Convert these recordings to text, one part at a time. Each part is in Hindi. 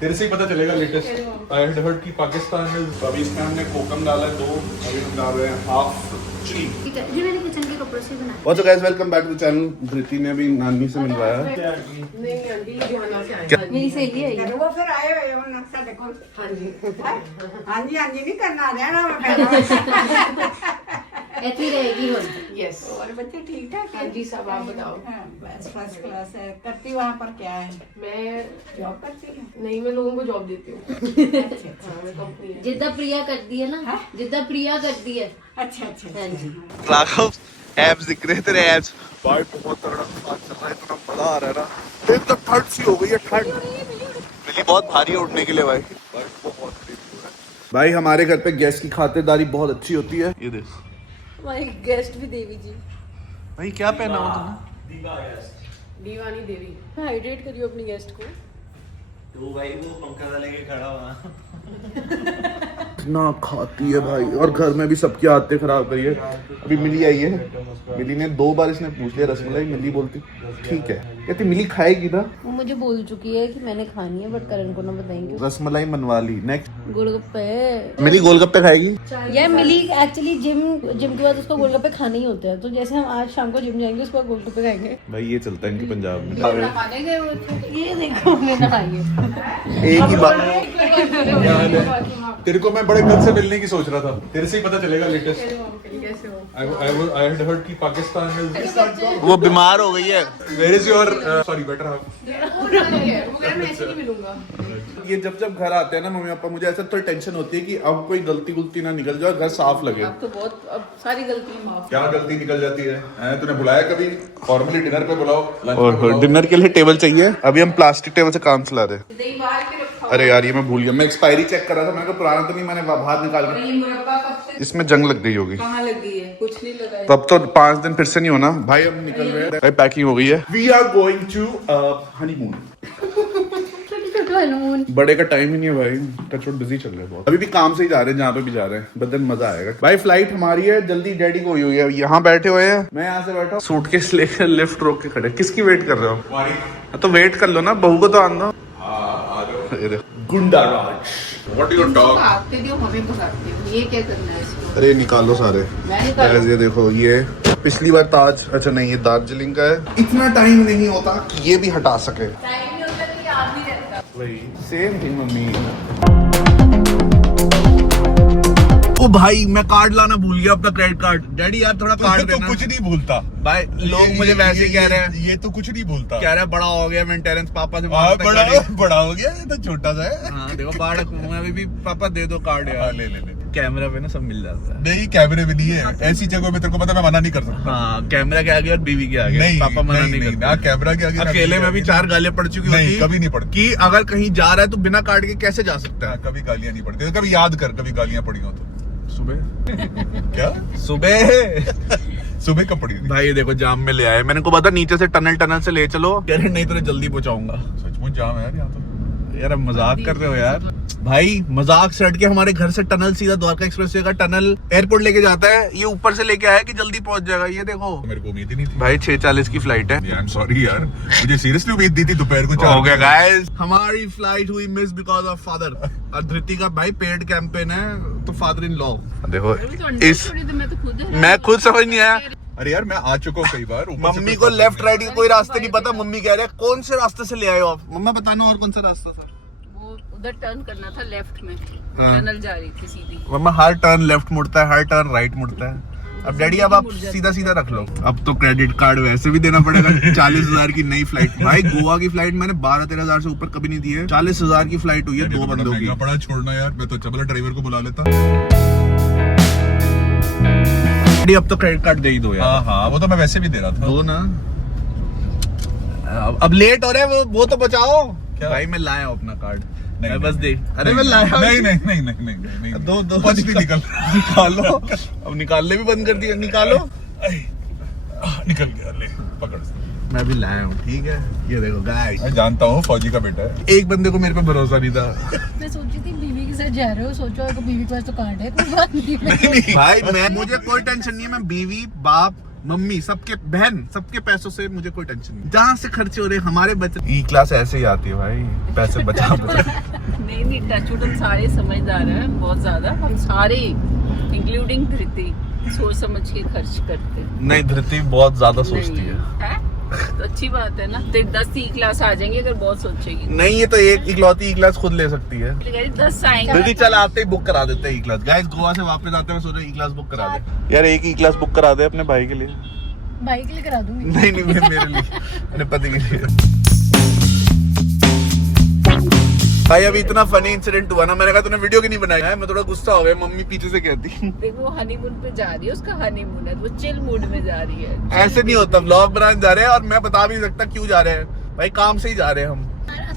तेरे से ही पता चलेगा लेटेस्ट। आई हैड हर्ड कि पाकिस्तान में अभी इसमें हमने कोकम डाला है 2, अभी हम डाल रहे हैं हाफ चिली। ये मैंने किचन के कपड़ों से बनाया। What's up guys, welcome back to the channel. Dhriti ने अभी नानी से मिलवाया। नहीं आंटी लुधियाना से आए। मेरी सहेली आई है। वो फिर आए हुए हो ਸਾਡੇ ਕੋਲ। ਹਾਂਜੀ ਹਾਂਜੀ ਨਹੀਂ ਕਰਨਾ ਰਹਿਣਾ ਮੈਂ ऐसी रहेगी हम। यस। और बच्चे ठीक ठाक हाँ जी सब आप बताओ। हाँ, बस फर्स्ट क्लास है। करती वहाँ पर क्या है? मैं जॉब करती है। नहीं, मैं लोगों को जॉब देती हूँ। अच्छा हाँ, मैं कंपनी है। जिद्दा प्रिया करती है ना, जिद्दा प्रिया करती है। अच्छा अच्छा हाँ जी। राघव एब्स दिख रहे तेरे एब्स। भाई बहुत तगड़ा साथ चल रहा है, इतना मजा आ रहा है ना। एक तो ठंड सी हो गई है, ठंड मिली बहुत भारी है उठने के लिए भाई बहुत भाई हमारे घर पे गेस्ट की खातिरदारी बहुत अच्छी होती है। ये देख हमारी गेस्ट भी देवी जी। भाई क्या पहना हुआ तुमने? दीवानी देवी। हाइड्रेट करियो अपनी गेस्ट को। तो भाई वो पंखा सा लेके खड़ा हुआ। इतना खाती है भाई, और घर में भी सबकी आदतें खराब करी है। अभी मिली आई है, मिली ने 2 बार इसने पूछ लिया रसमलाई, मिली बोलती ठीक है, कहती मिली खाएगी ना। वो मुझे बोल चुकी है कि मैंने खानी है, बट करण को ना बताएंगे। रसमलाई मनवा ली। नेक्स्ट गोलगप्पे। मिली गोलगप्पे खाएगी। यार मिली एक्चुअली जिम के बाद उसको गोलगप्पे खाने ही होते हैं, तो जैसे हम आज शाम को जिम जाएंगे उसके बाद गोलगप्पे खाएंगे। भाई ये चलता है इनके पंजाब में। नहाने गए वो थे। ये देखो हमने नहाई है। एक ही बात तेरे को मैं बड़े कल से मिलने की सोच रहा था, तेरे से ही पता चलेगा लेटेस्ट। कैसे हो? I had heard कि पाकिस्तान में वो बीमार हो गई है। Where is your sorry better half? वो कह रहा मैं ऐसे नहीं मिलूंगा। ये जब घर आते हैं ना मम्मी पापा, मुझे ऐसा थोड़ी टेंशन होती है कि अब कोई गलती ना निकल जाए, घर साफ लगे। अब तो बहुत, अब सारी गलती माफ। क्या गलती निकल जाती है? तूने बुलाया कभी? फॉर्मली डिनर पे बुलाओ, और डिनर के लिए टेबल चाहिए। अभी हम प्लास्टिक टेबल से काम चला रहे। दही बाहर के रखा। अरे यार ये मैं भूल गया, मैं एक्सपायरी चेक कर रहा था, मैंने कहा पुराना तो नहीं, मैंने बाहर निकाल और ये मुरब्बा कब से इसमें जंग लग गई होगी। कहाँ लगी है? कुछ नहीं लगा है। तब तो 5 दिन फिर से नहीं होना भाई। हम निकल रहे हैं भाई, पैकिंग हो गई है। We are going to honeymoon. बड़े का टाइम ही नहीं है भाई, टचवुड बिजी चल रहे हैं बहुत। अभी भी काम से ही जा रहे हैं, जहाँ पे भी जा रहे हैं, बट देन मजा आएगा भाई। फ्लाइट हमारी है जल्दी, डैडी को हुई है, यहाँ बैठे हुए हैं, मैं यहाँ से बैठा हूँ, सूटकेस लेकर लिफ्ट रोक के खड़े। किसकी वेट कर रहे हो? तो वेट कर लो ना, बहू को तो आन दो। गुंडा राज। What your dog? भागते दियो, हमें भगाते हो। ये क्या करना है इसको? अरे निकालो सारे। मैं निकालूं? ये देखो, ये पिछली बार ताज, अच्छा नहीं ये दार्जिलिंग का है। इतना टाइम नहीं होता कि ये भी हटा सके। टाइम नहीं होता तो याद नहीं रहता। वही सेम थिंग मम्मी। ओ भाई मैं कार्ड लाना भूल गया, अपना क्रेडिट कार्ड। डैडी यार थोड़ा कार्ड देना। कुछ नहीं भूलता भाई लोग मुझे वैसे ही कह रहे हैं, ये तो कुछ नहीं भूलता। कह रहा है बड़ा हो गया मेंटेनेंस, पापा से बड़ा हो गया, ये तो छोटा सा है। हाँ देखो बाढ़ मैं अभी भी, पापा दे दो कार्ड यार। ले कैमरा पे ना सब मिल जाता है। नहीं कैमरे भी नहीं है, ऐसी जगह में तेरे को पता मैं मना नहीं कर सकता। हाँ कैमरा के आगे और बीवी के आगे नहीं पापा मना नहीं ना करते। कैमरा के आगे अकेले में भी 4 गालियां पड़ चुकी नहीं, होती कभी नहीं पड़ती। कि अगर कहीं जा रहा है तो बिना कार्ड के कैसे जा सकता है। कभी गालियां नहीं पड़ती, कभी याद कर, कभी गालियां पड़ी हो तो। सुबह क्या सुबह कब पड़ी थी? भाई देखो जाम में ले आए, मैंने को पता नीचे से टनल से ले चलो, कह रहे नहीं तो जल्दी पहुंचाऊंगा। सचमुच जाम है यार यहाँ तो। यार अब मजाक कर रहे हो यार भाई, मजाक से हट के हमारे घर से टनल सीधा द्वारका एक्सप्रेसवे का टनल एयरपोर्ट लेके जाता है, ये ऊपर से लेके आया कि जल्दी पहुंच जाएगा। ये देखो मेरे को उम्मीद ही नहीं थी भाई 6:40 की फ्लाइट है। आई एम सॉरी यार, मुझे सीरियसली उम्मीद दी थी दोपहर को 4 हो गया गाइस, हमारी फ्लाइट हुई मिस बिकॉज ऑफ फादर। और धृति का भाई पेड कैंपेन है, तो फादर इन लॉ। देखो इस मैं खुद समझ नहीं आया। अरे यार मैं आ चुका हूँ कई बार। मम्मी को लेफ्ट राइट का कोई रास्ते नहीं पता, मम्मी कह रहे हैं कौन से रास्ते से ले आए हो आप? मम्मा बताना और कौन सा रास्ता था? वो उधर टर्न करना था लेफ्ट में, हाँ। टनल जा रही थी सीधी। मम्मा हर टर्न लेफ्ट मुड़ता है, हर टर्न राइट मुड़ता है। अब डैडी अब आप सीधा रख लो। अब तो क्रेडिट कार्ड वैसे भी देना पड़ेगा। 40,000 की नई फ्लाइट भाई, गोवा की फ्लाइट मैंने 12-13,000 से ऊपर कभी नहीं दी है। 40,000 की फ्लाइट हुई है 2 बंदों की। बड़ा छोड़ना यार, मैं तो चबला ड्राइवर को बुला लेता। अब तो क्रेडिट कार्ड दे ही दो यार। हाँ वो तो मैं वैसे भी दे रहा था। दो ना, अब लेट हो रहे हैं, वो तो बचाओ। क्या? भाई मैं लाया हूँ अपना कार्ड, नहीं, मैं बस नहीं, देख। अरे मैं लाया हूँ। नहीं दो कुछ नहीं निकल निकालो। अब निकालने भी बंद कर दिया, निकालो। निकल गया, ले पकड़। मैं भी लाया हूँ, ठीक है। ये देखो गाइस, मैं जानता हूँ फौजी का बेटा है। एक बंदे को मेरे पे भरोसा नहीं था। मैं सोची थी बीवी के साथ जा रहे हो, सोचो अगर बीवी के पास तो कार्ड है, कोई बात नहीं। भाई मुझे कोई टेंशन नहीं है, मैं बीवी बाप मम्मी, सबके बहन, सबके पैसों से मुझे कोई टेंशन नहीं। जहाँ से खर्चे हो रहे हमारे बच्चे, ई क्लास ऐसे ही आती है भाई, पैसे बचा नहीं टचवुड हम सारे समझदार हैं, बहुत ज्यादा। हम सारे इंक्लूडिंग धृति सोच समझ के खर्च करते हैं। नहीं, धृति बहुत ज्यादा सोचती है। तो अच्छी बात है ना। तो 10 ई क्लास आ जाएंगे अगर बहुत सोचेगी। नहीं, ये तो एक इकलौती ई क्लास खुद ले सकती है। 10 आएंगे। जल्दी चल, आते ही बुक करा देते हैं ई क्लास। गाइस, गोवा से वापस आते हुए सोच रहे ई क्लास बुक करा दे यार। एक ई क्लास बुक करा दे अपने भाई के लिए। भाई के लिए करा दूंगी। नहीं, मेरे लिए, अपने पति के लिए। भाई अभी इतना फनी इंसिडेंट हुआ ना, मैंने कहा तूने वीडियो क्यों नहीं बनाया है? मैं थोड़ा गुस्सा हो गया, मम्मी पीछे से कहती देखो हनीमून पे जा रही है, उसका हनीमून है, वो चिल मूड में जा रही है। ऐसे नहीं होता, व्लॉग बनाने जा रहे हैं और मैं बता भी नहीं सकता क्यों जा रहे हैं भाई, काम से ही जा रहे हैं हम।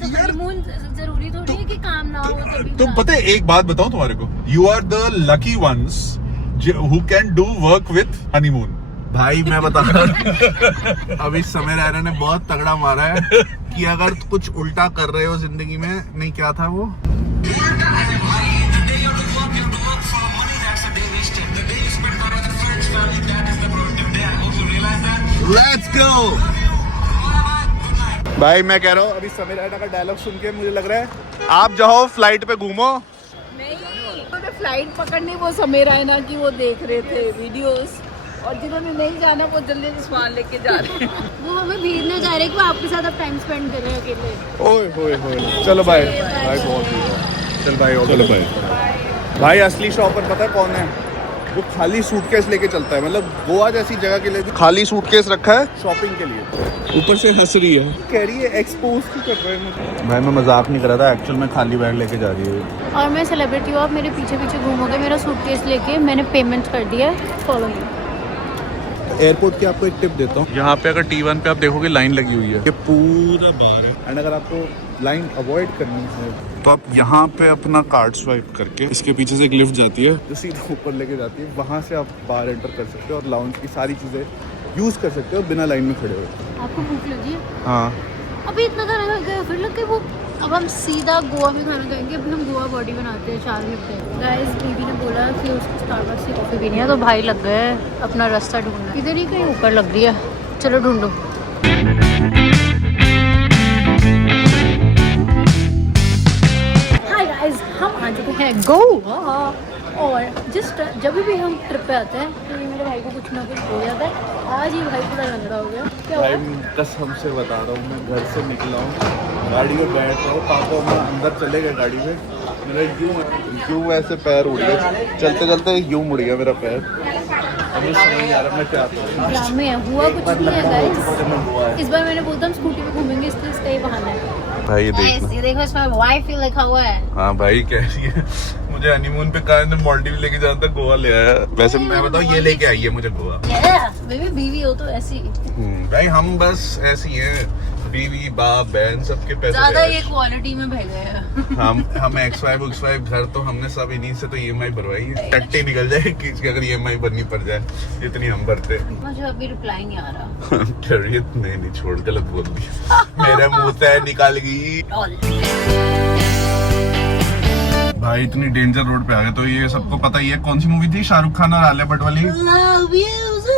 हनीमून जरूरी थोड़ी है कि काम ना हो तभी। तुम पता है, एक बात बताऊं तुम्हारे को, you are the lucky ones who can do work with honeymoon. भाई मैं बता रहा हूं, अभी समय रैना ने बहुत तगड़ा मारा है कि अगर कुछ उल्टा कर रहे हो जिंदगी में, नहीं क्या था वो, लेट्स गो। भाई मैं कह रहा हूँ, अभी समय रैना का डायलॉग सुन के मुझे लग रहा है आप जाओ फ्लाइट पे घूमो। नहीं, तो फ्लाइट पकड़ने वो समय रायना की वो देख रहे थे वीडियोस, और जिन्होंने नहीं जाना वो जल्दी सामान लेके जा रहे हैं। वो हमें भेजने जा रहे हैं कि वो आपके साथ अब टाइम स्पेंड कर रहे हैं अकेले। ओए होए होए, चलो भाई, भाई बहुत ही है। चल भाई, चलो भाई। भाई असली शॉपर पता है कौन है? वो खाली सूटकेस लेके चलता है, मतलब गोवा जैसी जगह के लिए खाली सूटकेस रखा है शॉपिंग के लिए। ऊपर से हंस रही है, कह रही है एक्सपोज क्यों कर रहे हैं। भाई मैं मजाक नहीं कर रहा था, एक्चुअल में खाली बैग लेके जा रही है। और मैं सेलिब्रिटी हूँ, आप मेरे पीछे पीछे घूमोगे मेरा सूटकेस लेके। मैंने पेमेंट कर दिया है, फॉलो मी। एयरपोर्ट की आपको एक टिप देता हूँ, यहाँ पे अगर T1 पे आप देखोगे लाइन लगी हुई है, ये पूरा बार है, एंड अगर आपको लाइन अवॉइड करनी है तो आप यहाँ पे अपना कार्ड स्वाइप करके, इसके पीछे से एक लिफ्ट जाती है जो सीधा ऊपर लेके जाती है, वहाँ से आप बाहर एंटर कर सकते हो और लाउंज की सारी चीज़ें यूज़ कर सकते हो बिना लाइन में खड़े हुए। आपको भूख लगी है? हाँ, अभी इतना खाना खा गए, फिर लग के वो अब हम सीधा गोवा में खाना खाएंगे। अभी हम गोवा बॉडी बनाते हैं 4 घंटे। गाइस, दीदी ने बोला कि उसको स्टारबक्स से कॉफ़ी पीनी है, तो भाई लग गए अपना रास्ता ढूंढना। इधर ही कहीं ऊपर लग रही है, चलो ढूंढो। हाय गाइस, हम आ चुके हैं गोवा। और जब भी हम ट्रिप पे आते हैं तो ये मेरे भाई को कुछ ना कुछ हो जाता है। आज ही भाई पूरा लंगड़ा हो गया। क्या हुआ? भाई कसम से बता रहा हूँ, मैं घर से निकला हूँ, गाड़ी में बैठ रहा हूँ, पापा वहाँ अंदर चले गए गाड़ी में, मेरा यूं ऐसे पैर उड़ गए, चलते चलते यूं मुड़ गया मेरा पैर। अभी समझ नहीं आ रहा मैं क्या करूं। ड्रामे है, हुआ कुछ नहीं है गाइस। इस बार मैंने बोलता हम स्कूटी पे घूमेंगे, इसलिए इसका ही बहाना है। भाई ये देखना, ये देखो इसमें वाइफ लिखा हुआ है। हाँ भाई कह रही है मुझे हनीमून पे कहा ने मालदीव लेके जाता, गोवा ले आया। वैसे मैं बताऊँ, ये लेके आई है मुझे गोवा। बेबी बीवी हो तो ऐसी। भाई हम बस ऐसी हैं, बीवी बाप बहन सबके पैसे ज्यादा ये क्वालिटी में भेजे हैं। हम X5 घर तो हमने सब इन्हीं से तो EMI भरवाई है, टट्टी निकल जाए कि अगर EMI भरनी पड़ जाए, इतनी हम भरते। मुझे अभी रिप्लाई नहीं आ रहा। खैरियत नहीं छोड़, गलत बोल दी, मेरे मुंह से निकाल गई। भाई इतनी डेंजर रोड पे आ गए। तो ये सबको पता ही है कौन सी मूवी थी, शाहरुख खान और आलिया भट्ट वाली।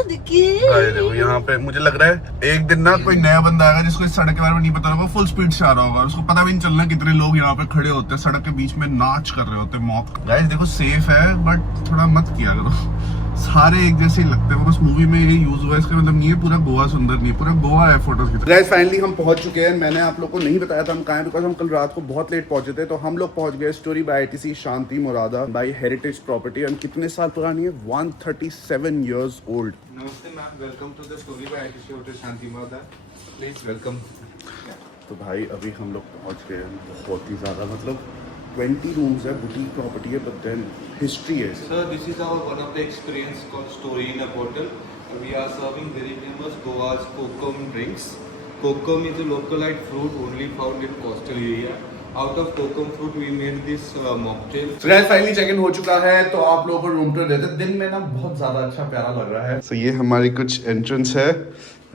देखो यहाँ पे मुझे लग रहा है एक दिन ना कोई नया बंदा आएगा जिसको इस सड़क के बारे में नहीं पता होगा, फुल स्पीड से आ रहा होगा, उसको पता भी नहीं चलना कितने लोग यहाँ पे खड़े होते हैं, सड़क के बीच में नाच कर रहे होते हैं मॉक। गाइस देखो सेफ है बट थोड़ा मत किया करो, सारे एक जैसे ही लगते हैं, बस मूवी में ये यूज हुआ है, इसका मतलब नहीं है पूरा गोवा सुंदर नहीं, पूरा गोवा है फोटोज की। गाइस फाइनली हम पहुंच चुके हैं। मैंने आप लोग को नहीं बताया था हम कहाँ हैं, बिकॉज हम कल रात को बहुत लेट पहुंचे थे। तो हम लोग पहुंच गए story by ITC Shanti Murada by heritage property. And कितने साल पुरानी है? 137 years old। नमस्ते ma'am, welcome to the story by ITC hotel Shanti Murada, please welcome. तो भाई अभी हम लोग पहुंच गए हैं, बहुत ही ज़्यादा, मतलब 20 रूम्स है, बुटीक प्रॉपर्टी है, बट देन हिस्ट्री है। Sir, this is our one of the experience called Story in a Bottle. We are serving very famous Goa's kokum drinks. Kokum is a localized fruit only found in coastal area. Out of kokum fruit we made this mocktail. So guys finally check in हो चुका है, तो आप लोगों को रूम टूर देते हैं। दिन में ना बहुत ज़्यादा अच्छा प्यारा लग रहा है। तो ये हमारी कुछ एंट्रेंस है,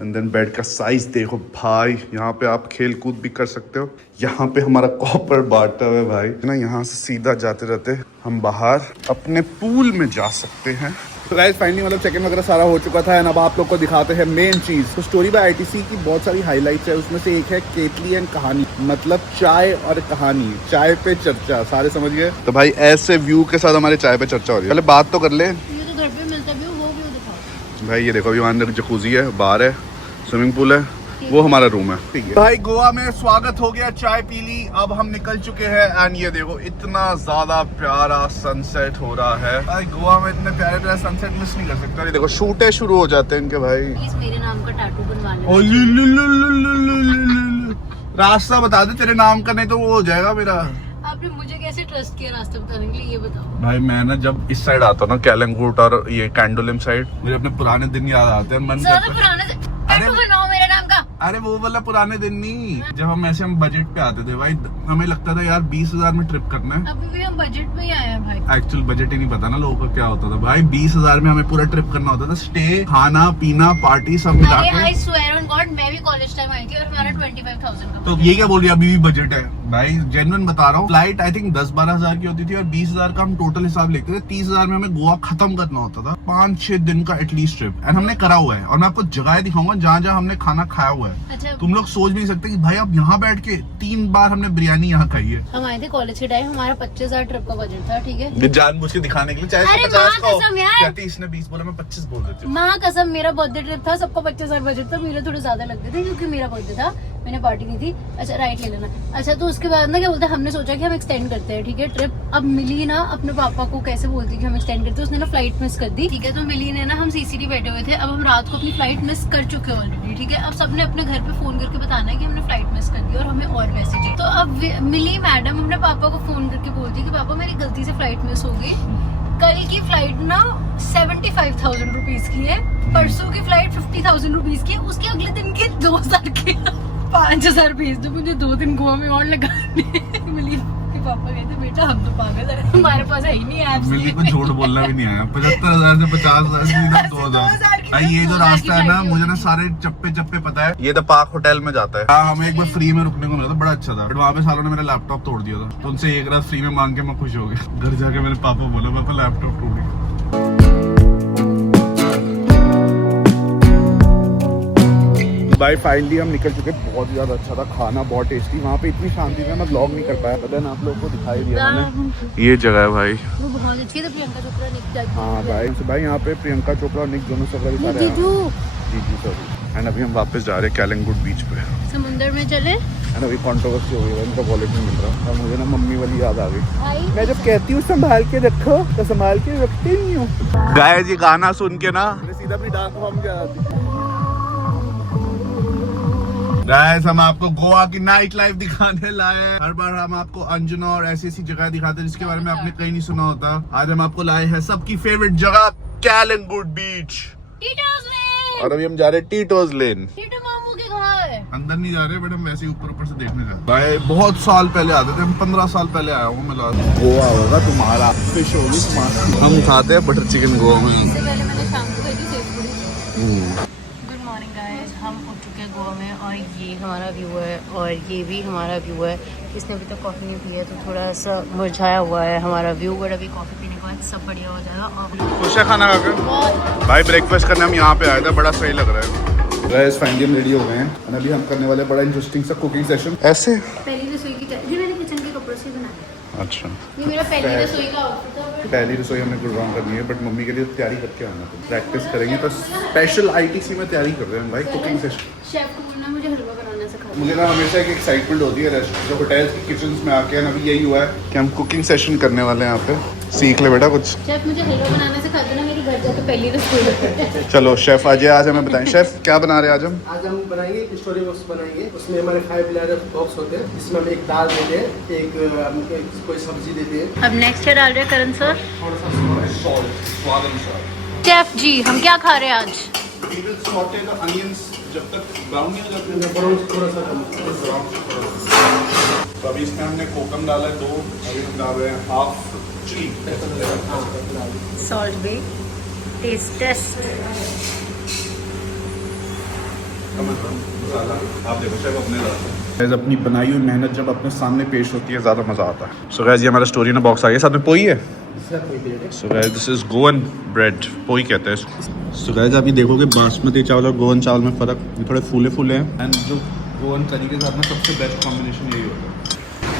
एंड देन बेड का साइज देखो भाई, यहाँ पे आप खेल कूद भी कर सकते हो। यहाँ पे हमारा कॉपर बाथटब है भाई, ना यहाँ से सीधा जाते रहते हम बाहर अपने पूल में जा सकते हैं। गाइस फाइनली मतलब चेक इन वगैरह सारा हो चुका था। एंड अब आप लोग को दिखाते हैं मेन चीज। तो स्टोरी बाय आईटीसी की बहुत सारी हाइलाइट्स है, उसमें से एक है केतली एंड कहानी, मतलब चाय और कहानी, चाय पे चर्चा, सारे समझ गए। तो भाई ऐसे व्यू के साथ हमारे चाय पे चर्चा हो रही है। पहले बात तो कर ले। ये तो घर पे मिलता भी वो भी दिखाओ भाई ये देखो, अभी वहाँ अंदर जकूजी है, बार है, स्विमिंग पूल है, वो हमारा रूम है। ठीक है भाई, गोवा में स्वागत हो गया, चाय पी ली, अब हम निकल चुके हैं। एंड ये देखो इतना ज्यादा प्यारा सनसेट हो रहा है भाई। गोवा में इतने प्यारे प्यारे सनसेट मिस नहीं कर सकता। ये देखो शूटे शुरू हो जाते हैं इनके भाई। प्लीज मेरे नाम का टैटू बनवाने। ओ रास्ता बता दे तेरे नाम का, नहीं तो वो हो जाएगा मेरा। आपने मुझे कैसे ट्रस्ट किया रास्ता बताने के लिए, ये बताओ। भाई मैं ना जब इस साइड आता हूँ ना, कैलंगूट और ये कैंडोलिम साइड, मुझे अपने पुराने दिन याद आते हैं। मन ज्यादा करता है पुराने से टैटू बनवाओ मेरे नाम का। अरे वो वाला पुराने दिन नहीं, जब हम बजट पे आते थे भाई, हमें लगता था यार 20,000 में ट्रिप करना है। अभी भी हम बजट में ही आए हैं भाई। एक्चुअल बजट ही नहीं पता ना लोगों का क्या होता था भाई। 20,000 में हमें पूरा ट्रिप करना होता था, स्टे, खाना पीना, पार्टी सब मिला अरे के। आई स्वेयर ऑन गॉड, मैं भी कॉलेज टाइम आई थी और हमारा 25,000 का। तो ये क्या बोल रही है, अभी भी बजट है भाई, जेन्युइन बता रहा हूँ। फ्लाइट आई थिंक 10-12 की होती थी और 20,000 का हम टोटल हिसाब लेते थे। 30,000 में हमें गोवा खत्म करना होता था, 5-6 दिन का एटलीस्ट ट्रिप। एंड हमने करा हुआ है और मैं आपको जगह दिखाऊंगा जहाँ जहाँ हमने खाना खाया हुआ है। अच्छा, तुम लोग सोच भी नहीं सकते कि भाई अब यहाँ बैठ के 3 बार हमने बिरयानी यहाँ खाई है। हम आए थे कॉलेज के टाइम, हमारा 25,000 ट्रिप का बजट था, ठीक है। जानबूझ के दिखाने के लिए, चाहे अरे 50 का हो। माँ कसम यार। कहती इसने 20 बोला, मैं 25 बोल देती हूँ। माँ कसम, मेरा बर्थडे ट्रिप था, सबका 25,000 बजट था, मेरे थोड़े ज्यादा लगते थे क्योंकि मेरा बर्थडे था, मैंने पार्टी की थी। अच्छा राइट ले लेना। अच्छा तो उसके बाद ना क्या बोलते हैं, हमने सोचा कि हम एक्सटेंड करते हैं, ठीक है। ट्रिप अब मिली ना अपने पापा को कैसे बोलती कि हम एक्सटेंड करते हैं, उसने ना फ्लाइट मिस कर दी, ठीक है। तो मिली ने ना, हम सीसीटी बैठे हुए थे, अब हम रात को अपनी फ्लाइट मिस कर चुके हैं ऑलरेडी, ठीक है। अब सबने अपने घर पे फोन करके बताना है कि हमने फ्लाइट मिस कर दी और हमें और पैसे चाहिए। तो अब मिली मैडम अपने पापा को फोन करके बोलती कि पापा मेरी गलती से फ्लाइट मिस हो गई, कल की फ्लाइट ना 75,000 रुपीज की है, परसों की फ्लाइट 50,000 रुपीज की है, उसके अगले दिन की 2,000 की 5,000 भेज दो मुझे, 2 दिन गोवा में और लगाने। मिली के पापा कहते बेटा हम तो पागल है, हमारे पास है ही नहीं ऐप्स। मिली को झूठ बोलना भी नहीं आया। 75,000 से 50,000 सीधा 2,000। भाई ये जो रास्ता है ना, मुझे ना सारे चप्पे चप्पे पता है। ये द पार्क होटल में जाता है। हाँ, हमें एक बार फ्री में रुकने को मिला था, बड़ा अच्छा था। बट वहाँ पे सालों ने मेरा लैपटॉप तोड़ दिया था, तो उनसे एक रात फ्री में मांग के मैं खुश हो गया। घर जाके मेरे पापा बोला पापा लैपटॉप टूट गया। भाई फाइनली हम निकल चुके, बहुत ज्यादा अच्छा था खाना, बहुत टेस्टी। वहाँ पे इतनी शांति से मैं व्लॉग नहीं कर पाया, बट आप लोगों को दिखाई दिया मैंने। ये जगह है भाई, वो बहुत अच्छी थी, प्रियंका चोपड़ा निक। हाँ भाई यहाँ पे प्रियंका चोपड़ा और निक दोनों सब सारे जी सॉरी। एंड अभी हम वापस जा रहे हैं कैलंगुट बीच पे, समुंदर में चले। एंड अभी कंट्रोवर्सी हो गई है, इनका वॉलेट नहीं मिल रहा। और मुझे ना मम्मी वाली याद आ गई, भाई मैं जब कहती हूँ संभाल के रखो तो संभाल के रखते ही नहीं हूँ। गाय जी गाना सुन के ना सीधा अपनी डांस फॉर्म क्या आती। गाइस हम आपको गोवा की नाइट लाइफ दिखाने लाए हैं। हर बार हम आपको अंजुना और ऐसी ऐसी जगह दिखाते हैं जिसके बारे में आपने कहीं नहीं सुना होता। आज हम आपको लाए हैं सबकी फेवरेट जगह कैलंगुट बीच, और अभी हम जा रहे हैं टीटोज लेन। टीटो मामू के घर अंदर नहीं जा रहे, बट हम वैसे ही ऊपर से देखने जा रहे हैं। भाई बहुत साल पहले आते थे हम, 15 साल पहले आया हूँ मैं लास्ट। गोवा होगा तुम्हारा, फिश होगी तुम्हारा। हम खाते हैं बटर चिकन गोवा में। इससे पहले मैंने शाम को खाई थी सेवपुरी। गुड मॉर्निंग गाइस, हम उठ चुके हैं गोवा में और ये हमारा व्यू है और ये भी हमारा व्यू है। इसने अभी तक कॉफ़ी नहीं पी है तो थोड़ा सा मुरझाया हुआ है हमारा व्यू, बट अभी कॉफ़ी पीने के बाद सब बढ़िया हो जाएगा। और खुश है खाना खाकर। भाई ब्रेकफास्ट करने हम यहाँ पे आए थे, बड़ा सही लग रहा है। गाइस फाइनली हम रेडी हो गए हैं और अभी हम करने वाले बड़ा इंटरेस्टिंग सा कुकिंग सेशन। ऐसे पहली रसोई की ये मैंने किचन के कपड़ों से बनाया। अच्छा, ये मेरा पहली रसोई का आउटफिट था। पहली रसोई हमने गुड़गांव करनी है, बट मम्मी के लिए तैयारी करके आना, तो प्रैक्टिस करेंगे। तो स्पेशल आईटीसी में तैयारी कर रहे हैं भाई, कुकिंग सेशन। शेफ को बोलना मुझे हलवा बनाना सिखा। मुझे ना हमेशा एक एक्साइटमेंट होती है जो होटल्स की किचन में आके, ना अभी यही हुआ है कि हम कुकिंग सेशन करने वाले हैं यहाँ पे। सीख ले बेटा कुछ। शेफ मुझे हलवा बनाना सिखा देना, मेरी घर जाके पहली रसोई। चलो शेफ आज हमें बताएं, शेफ क्या बना रहे हैं आज हम? आज हम बनाएंगे स्टोरी बॉक्स बनाएंगे। उसमें हमारे 5 लेयर बॉक्स होते हैं, जिसमें हम एक दाल देते हैं, एक कोई सब्जी देते हैं। अब नेक्स्ट क्या डाल रहे हैं करण सर? थोड़ा सा स्वाद अनुसार। शेफ जी हम क्या खा रहे हैं आज? अनियंस जब तक ब्राउन नहीं हो जाते, ब्राउन थोड़ा सा कम। तो अभी इसमें हमने कोकम डाला है 2, अभी हम डाल रहे हैं हाफ चिली। सॉल्ट भी टेस्ट मसाला आप देखो शेफ अपने डालते हैं। Guys, अपनी बनाई हुई मेहनत जब अपने सामने पेश होती है ज़्यादा मज़ा आता है। सो गाइस, ये हमारा स्टोरी ना बॉक्स आ गया, साथ में पोई है। So guys, this is Goan bread, poi कहते हैं इसको। सो गाइस, आप ये देखोगे बासमती चावल और गोवन चावल में फ़र्क, ये थोड़े फूले फूले हैं। एंड जो गोवन करी के साथ में सबसे बेस्ट कॉम्बिनेशन यही होता है।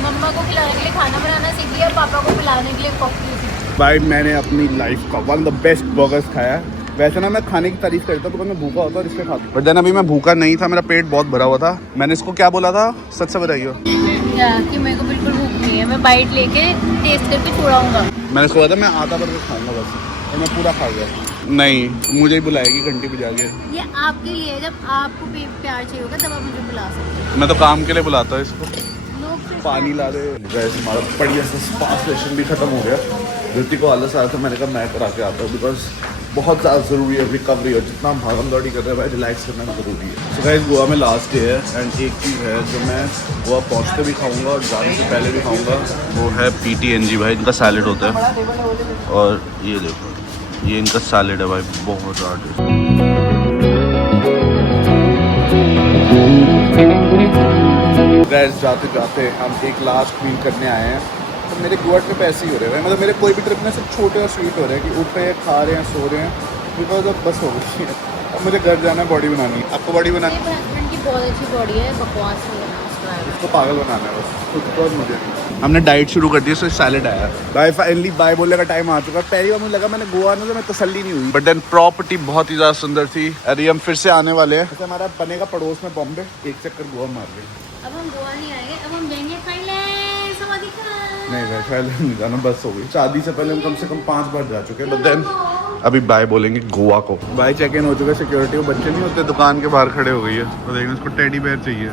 मम्मा को खिलाने के लिए खाना बनाना सीख लिया, पापा को पिलाने के लिए कॉफी सीख ली। भाई मैंने अपनी लाइफ का one of the best burgers खाया है। वैसे ना मैं खाने की तारीफ करता हूँ बिकॉज मैं भूखा होता और इसलिए खाता हूँ, बट देन अभी मैं भूखा नहीं था, मेरा पेट बहुत भरा हुआ था। मैंने इसको क्या बोला था, सच से बताइए। क्या कि मेरे को बिल्कुल भूख नहीं है, मैं बाइट लेके टेस्ट करके छोड़ाऊंगा। मैंने इसको बोला था मैं आधा बर्गर खाऊंगा बस, और मैं पूरा खा गया। नहीं, मुझे ही बुलाएगी घंटी बजा के। ये आपके लिए है, जब आपको प्यार चाहिए होगा तब आप मुझे बुला सकते हैं। मैं तो काम के लिए बुलाता हूँ इसको। लोग फिर पानी ला दे। वैसे हमारा बढ़िया सा स्पा सेशन भी खत्म हो गया। ऋति को आलस आया था, मैंने कहा मैं करा के आता हूँ बिकॉज बहुत ज़्यादा ज़रूरी है रिकवरी, और जितना हम भागम दौड़ी कर रहे हैं भाई रिलैक्स करना ज़रूरी है। तो गाइस, गोवा में लास्ट डे है एंड एक चीज़ है जो मैं गोवा पहुँचते भी खाऊंगा और जाने से पहले भी खाऊंगा, वो है PTNG भाई, इनका सैलेड होता है। और ये देखो, ये इनका सैलेड है भाई, बहुत ज़्यादा। गाइस, जाते जाते हम एक लास्ट मील करने आए हैं। तो मेरे गोवा ट्रिप ऐसे ही हो रहे हैं, मतलब मेरे कोई भी ट्रिप में सिर्फ छोटे और स्वीट हो रहे हैं कि उठ रहे हैं, खा रहे हैं, सो रहे हैं, बिकॉज अब बस हो गई है। अब मुझे घर जाना है, बॉडी बनानी है। आपको बॉडी बनानी है? मेरे हस्बैंड की बहुत अच्छी बॉडी है, बकवास नहीं है उसका। इसको पागल बनाना है बस, खुद को और मुझे नहीं। हमने डाइट शुरू कर दी, सो सैलेड आया। बाय फाइनली बाय बोलने का टाइम आ चुका है। पहली बार मुझे लगा मैंने गोवा ना, तो मैं तसल्ली नहीं हुई, बट देन प्रॉपर्टी बहुत ही ज़्यादा सुंदर थी। अरे हम फिर से आने वाले हैं। जैसे हमारा बनेगा पड़ोस में बॉम्बे, एक चक्कर गोवा मार गए। अब हम गोवा नहीं आएंगे, अब हम जाएंगे थाईलैंड। सवारी का नहीं भाई, थाईलैंड नहीं जाना, बस हो गई। शादी से पहले हम कम से कम 5 बार जा चुके हैं, बट देन अभी बाय बोलेंगे गोवा को। बाय चेक इन हो चुका है, सिक्योरिटी वो बच्चे नहीं होते दुकान के बाहर खड़े हो गई है, तो देखना उसको टेडी बेयर चाहिए।